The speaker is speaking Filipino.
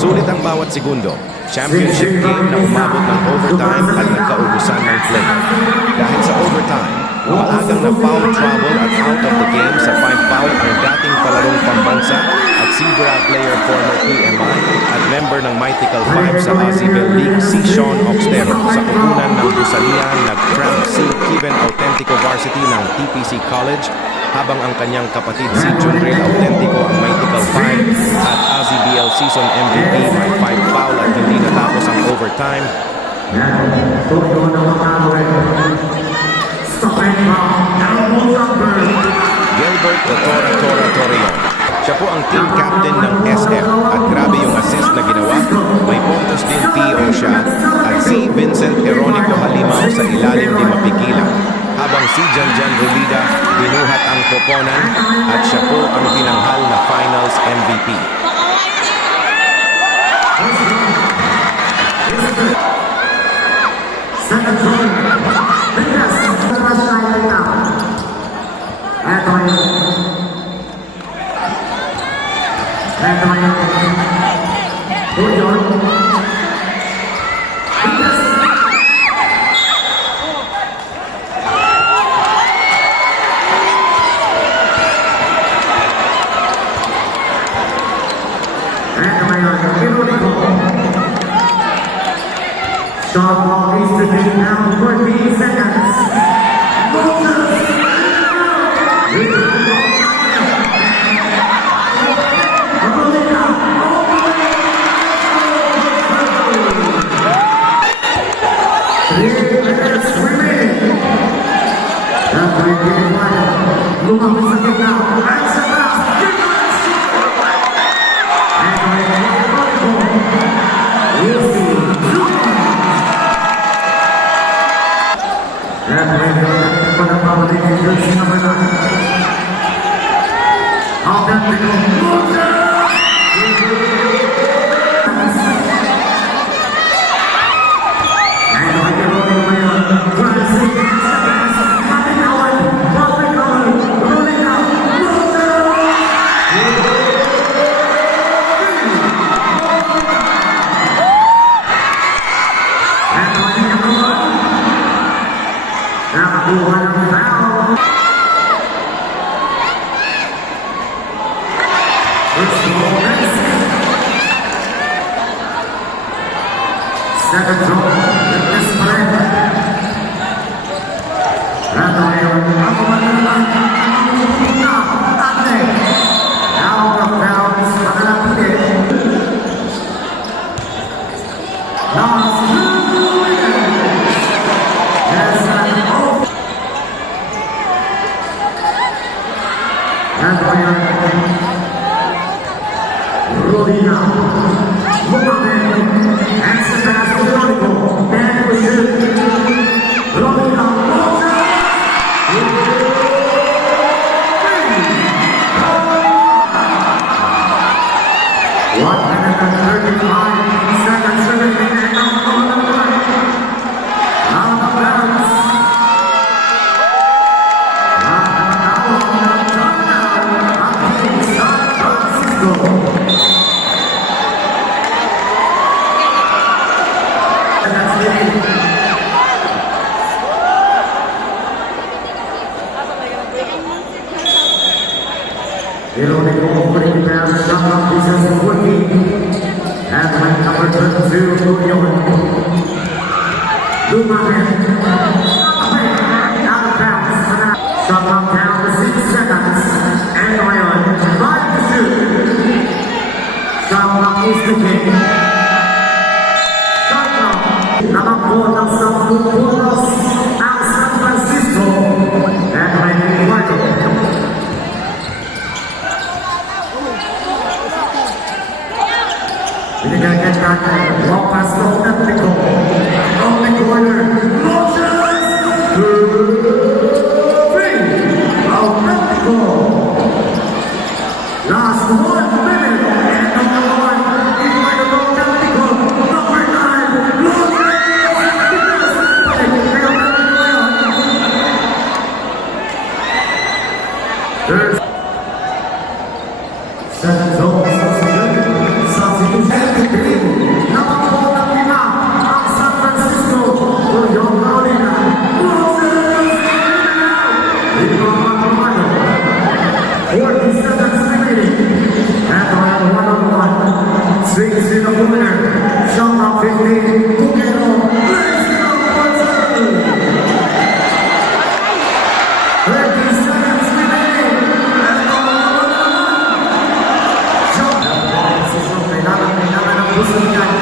Sulit ang bawat segundo. Championship game na umabot ng overtime at nagkaubusan ng play. Dahil sa overtime, maagang na foul trouble at out of the game sa 5-foul ang dating palarong pambansa at Sibra player former PMI at member ng Mythical 5 sa Azibel League si Sean Oxtero. Sa kupunan ng Busalia, nag-cramp si Kevin Autentico Varsity ng TPC College habang ang kanyang kapatid si Junril Autentico ang Mythical 5 at AZBL season MVP may 5 foul at hindi natapos ang overtime. Gilbert Tora Torreon. Siya po ang team captain ng SF at grabe yung assist na ginawa. May puntos din PO siya at si Vincent Eronico Halimao sa ilalim di mapigilan. Habang si Janjan Rolida binuhat ang koponan at siya po ang tinanghal na finals MVP. Shot clock is ticking down 14 seconds. Second throw, this play. Second zone, substitute is the